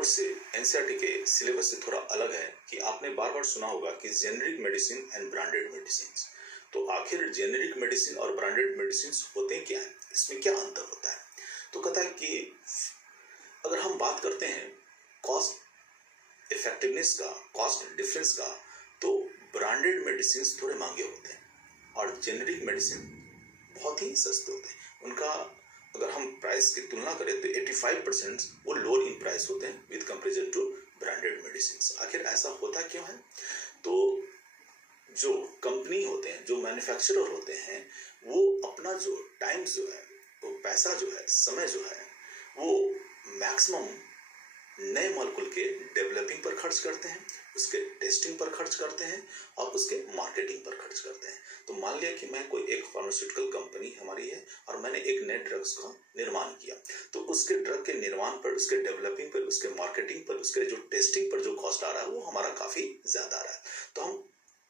Board से NCERT के syllabus से थोड़ा अलग है कि आपने बार बार सुना होगा कि generic medicine and branded medicine. तो आखिर जेनेरिक मेडिसिन और ब्रांडेड मेडिसिन होते हैं क्या है, इसमें क्या अंतर होता है? तो कहता है कि अगर हम बात करते हैं कॉस्ट इफेक्टिवनेस का, कॉस्ट डिफरेंस का, तो ब्रांडेड मेडिसिन थोड़े महंगे होते हैं और जेनेरिक मेडिसिन बहुत ही सस्ते होते हैं। उनका अगर हम प्राइस की तुलना करें तो 85% वो लोअर इन प्राइस होते हैं with comparison to branded medicine. आखिर ऐसा होता क्यों है? तो जो कंपनी होते हैं, जो मैन्युफैक्चरर होते हैं, वो अपना जो टाइम जो है, वो पैसा जो है, समय जो है, वो मैक्सिमम नए मॉलिक्यूल के डेवलपिंग पर खर्च करते हैं, उसके टेस्टिंग पर खर्च करते हैं और उसके मार्केटिंग पर खर्च करते हैं। तो मान लिया कि मैं कोई एक फार्मास्यूटिकल कंपनी हमारी है और मैंने एक नए ड्रग्स का निर्माण किया, तो उसके ड्रग के निर्माण पर, उसके डेवलपिंग पर, उसके मार्केटिंग पर, उसके जो टेस्टिंग पर जो कॉस्ट आ रहा है वो हमारा काफी ज्यादा आ रहा है। तो हम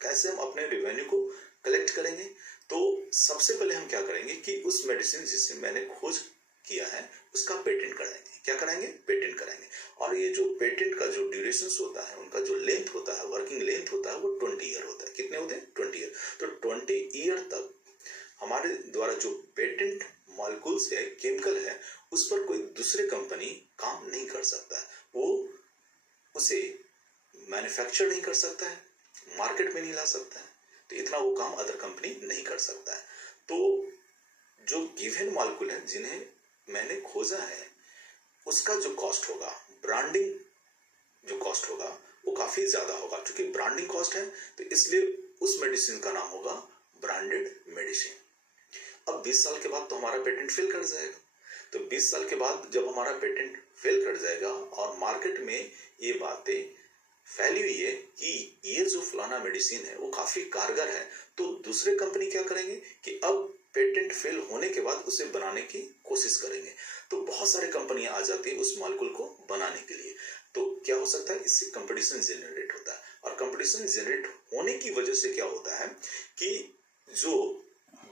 कैसे हम अपने रेवेन्यू को कलेक्ट करेंगे? तो सबसे पहले हम क्या करेंगे कि उस मेडिसिन जिसे मैंने खोज किया है उसका पेटेंट कराएंगे। क्या कराएंगे? पेटेंट कराएंगे। और ये जो पेटेंट का जो ड्यूरेशन होता है, उनका जो लेंथ होता है, वर्किंग लेंथ होता है, वो 20 ईयर होता है। कितने होते हैं? 20 ईयर। तो 20 ईयर तक हमारे द्वारा जो पेटेंट मॉलिक्यूल्स है, केमिकल है, उस पर कोई दूसरे कंपनी काम नहीं कर सकता है। वो उसे मैन्युफैक्चर नहीं कर सकता है, मार्केट में नहीं ला सकता है। तो इतना वो काम अदर कंपनी नहीं कर सकता है। तो जो गिवन मॉलिक्यूल है जिन्हें मैंने खोजा है, उसका जो कॉस्ट होगा, ब्रांडिंग जो कॉस्ट होगा, वो काफी ज्यादा होगा। क्योंकि ब्रांडिंग कॉस्ट है तो इसलिए उस मेडिसिन का नाम होगा ब्रांडेड मेडिसिन। अब 20 साल के बाद तो हमारा पेटेंट फेल कर जाएगा। तो 20 साल के बाद जब हमारा पेटेंट फेल कर जाएगा और मार्केट में ये बातें फैली हुई है कि ये जो फलाना मेडिसिन है वो काफी कारगर है, तो दूसरे कंपनी क्या करेंगे कि अब पेटेंट फेल होने के बाद उसे बनाने की कोशिश करेंगे। तो बहुत सारे कंपनियां आ जाती है उस मॉलिक्यूल को बनाने के लिए। तो क्या हो सकता है? इससे कंपटीशन जनरेट होता है और कंपटीशन जनरेट होने की वजह से क्या होता है कि जो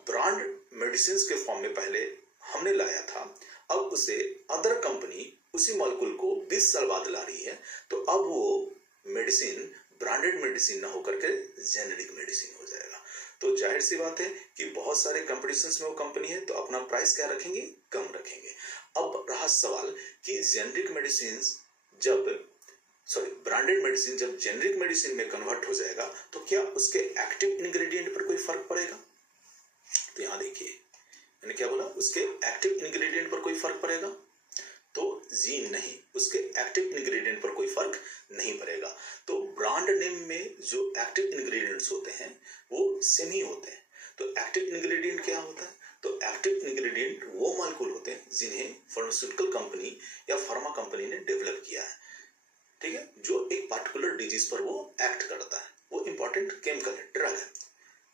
ब्रांड मेडिसिन के फॉर्म में पहले हमने लाया था, अब उसे अदर कंपनी उसी मॉलिक्यूल को 20 साल बाद ला रही है। तो अब वो मेडिसिन ब्रांडेड मेडिसिन ना होकर के जेनेरिक मेडिसिन हो जाएगा। तो जाहिर सी बात है कि बहुत सारे कंपटीशन में वो कंपनी है तो अपना प्राइस क्या रखेंगे? कम रखेंगे। अब रहा सवाल कि जेनेरिक मेडिसिन ब्रांडेड मेडिसिन जब जेनेरिक मेडिसिन में कन्वर्ट हो जाएगा तो क्या उसके एक्टिव इंग्रेडिएंट पर कोई फर्क पड़ेगा? तो यहां देखिए, मैंने क्या बोला? उसके एक्टिव इंग्रेडिएंट पर कोई फर्क पड़ेगा? तो जी नहीं, उसके एक्टिव इंग्रेडिएंट पर कोई फर्क नहीं पड़ेगा। तो ब्रांड नेम में जो एक्टिव इंग्रेडिएंट्स होते हैं वो सेम ही होते हैं। तो एक्टिव इंग्रेडिएंट क्या होता है? तो एक्टिव इंग्रेडिएंट वो मॉलिक्यूल होते हैं जिन्हें फार्मास्यूटिकल कंपनी या फार्मा कंपनी ने डेवलप किया है, ठीक है, जो एक पार्टिकुलर डिजीज पर वो एक्ट करता है। वो इंपॉर्टेंट केमिकल है, ड्रग है,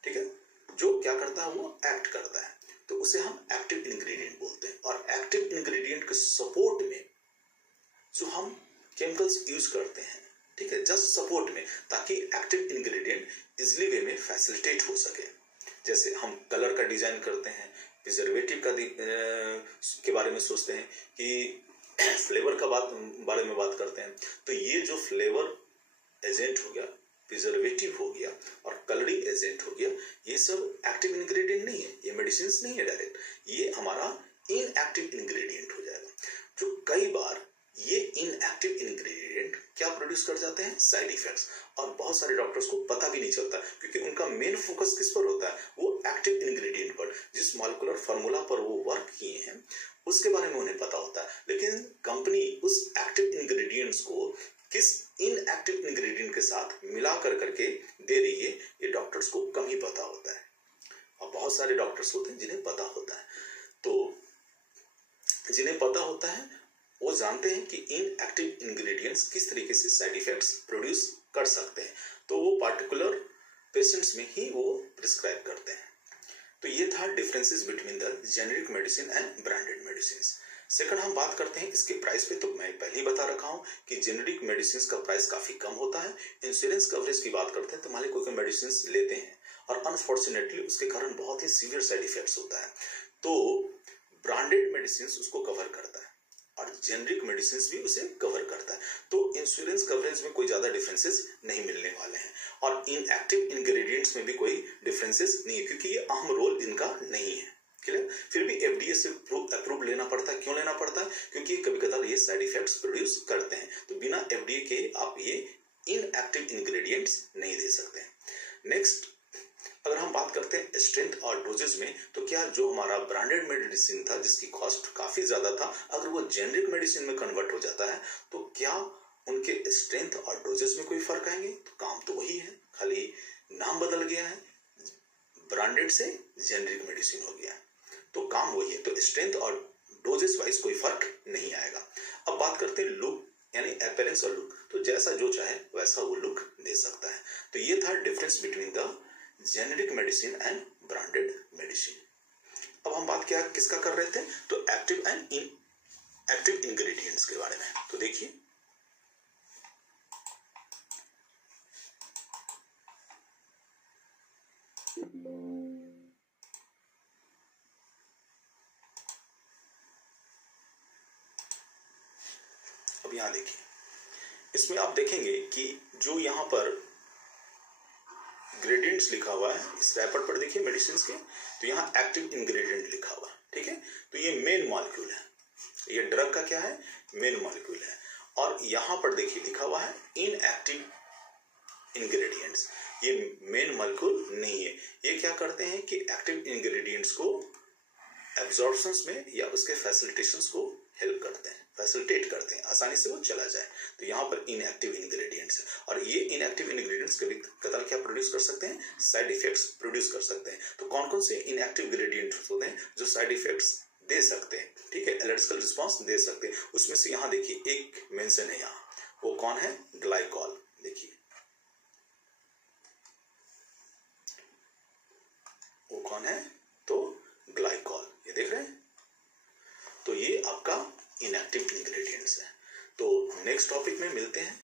ठीक है, जो क्या करता है? वो एक्ट करता है। तो उसे हम एक्टिव इंग्रेडिएंट बोलते हैं। और एक्टिव इंग्रेडिएंट के सपोर्ट में जो हम केमिकल्स यूज करते हैं, ठीक है, जस्ट सपोर्ट में, ताकि एक्टिव इंग्रेडिएंट इजिली वे में फैसिलिटेट हो सके। जैसे हम कलर का डिजाइन करते हैं, प्रिजर्वेटिव का के बारे में सोचते हैं, कि फ्लेवर का बारे में बात करते हैं। तो ये जो फ्लेवर एजेंट हो गया, प्रिजर्वेटिव हो गया और कलरिंग एजेंट हो गया, ये सब एक्टिव इंग्रेडिएंट नहीं है, ये मेडिसिन नहीं है डायरेक्ट, ये हमारा इनएक्टिव इंग्रेडिएंट हो जाएगा। जो कई बार ये इनएक्टिव इंग्रेडिएंट क्या प्रोड्यूस कर जाते हैं? Side effects. और बहुत सारे डॉक्टर्स को पता भी नहीं चलता, क्योंकि उनका मेन फोकस किस पर होता है? वो एक्टिव इंग्रेडिएंट पर, जिस मॉलिक्यूलर फार्मूला पर वो वर्क किए हैं उसके बारे में उन्हें पता होता है। लेकिन कंपनी उस एक्टिव इंग्रेडिएंट्स को किस इनएक्टिव इंग्रेडिएंट के साथ मिला करके दे रही है, ये डॉक्टर्स को कम ही पता होता है। और बहुत सारे डॉक्टर्स होते हैं जिन्हें पता होता है। तो जिन्हें पता होता है वो जानते हैं कि इनएक्टिव इंग्रेडिएंट्स किस तरीके से साइड इफेक्ट्स प्रोड्यूस कर सकते हैं, तो वो पार्टिकुलर पेशेंट्स में ही वो प्रिस्क्राइब करते हैं। तो ये था differences between the generic medicine and branded medicine. Second हम बात करते हैं इसके प्राइस पे। तो मैं पहले ही बता रखा हूं कि जेनेरिक मेडिसिन का प्राइस काफी कम होता है। इंश्योरेंस कवरेज की बात करते हैं तो मान ली कोई मेडिसिन लेते हैं और अनफॉर्चुनेटली उसके कारण बहुत ही सीवियर साइड इफेक्ट्स होता है, तो ब्रांडेड मेडिसिन उसको कवर करता है और जेनेरिक मेडिसिन भी उसे कवर करता है। इंश्योरेंस कवरेज में कोई ज्यादा डिफरेंसेस नहीं मिलने वाले हैं और इनएक्टिव इंग्रेडिएंट्स में भी कोई डिफरेंसेस नहीं है, क्योंकि ये अहम रोल इनका नहीं है। क्लियर? फिर भी एफडीए से अप्रूव लेना पड़ता है। क्यों लेना पड़ता है? क्योंकि कभी कभार ये साइड इफेक्ट्स प्रोड्यूस करते हैं, तो बिना एफडीए के आप ये इनएक्टिव इंग्रेडिएंट्स नहीं दे सकते। नेक्स्ट, अगर हम बात करते हैं स्ट्रेंथ और डोजेज में, तो क्या जो हमारा ब्रांडेड मेडिसिन था जिसकी कॉस्ट काफी ज्यादा था, अगर वो जेनरिक मेडिसिन में कन्वर्ट हो जाता है तो क्या उनके स्ट्रेंथ और डोजेज में कोई फर्क आएंगे? तो काम तो वही है, खाली नाम बदल गया है, ब्रांडेड से जेनरिक मेडिसिन हो गया, तो काम वही है। तो स्ट्रेंथ और डोजेस वाइज कोई फर्क नहीं आएगा। अब बात करते हैं लुक यानी अपीयरेंस और लुक, तो जैसा जो चाहे वैसा वो लुक दे सकता है। तो ये था difference between the generic medicine and branded medicine. अब हम बात क्या किसका कर रहे थे? तो एक्टिव एंड इनएक्टिव इंग्रेडिएंट्स के बारे में। तो देखिए, अब यहां देखिए, इसमें आप देखेंगे कि जो यहां पर ग्रेडियंट्स लिखा हुआ है, इस रैपर पर देखिए मेडिसिन के, तो यहाँ एक्टिव इंग्रेडिएंट लिखा हुआ है, ठीक है। तो ये मेन मॉलिक्यूल है, ये ड्रग का क्या है? मेन मॉलिक्यूल है। और यहाँ पर देखिए लिखा हुआ है इनएक्टिव इंग्रेडिएंट्स, ये मेन मॉलिक्यूल नहीं है। ये क्या करते हैं कि एक्टिव इंग्रेडिएंट्स को एब्जॉर्प्शंस में या उसके फैसिलिटेशंस को हेल्प करते हैं, फैसिलिटेट करते हैं, आसानी से वो चला जाए। तो यहाँ पर इनएक्टिव इंग्रेडिएंट्स है, और ये इनएक्टिव इंग्रेडिएंट्स कभी कदार क्या प्रोड्यूस कर सकते हैं? साइड इफेक्ट्स प्रोड्यूस कर सकते हैं। तो कौन कौन से इनएक्टिव इंग्रेडिएंट्स होते हैं जो साइड इफेक्ट्स दे सकते हैं, ठीक है, एलर्जिकल रिस्पॉन्स दे सकते हैं? उसमें से यहाँ देखिए एक मेंशन है यहाँ, वो कौन है? ग्लाइकॉल। देखिए वो कौन है? तो ग्लाइकॉल, ये देख रहे हैं। तो ये आपका इनएक्टिव इंग्रेडिएंट्स है। तो नेक्स्ट टॉपिक में मिलते हैं।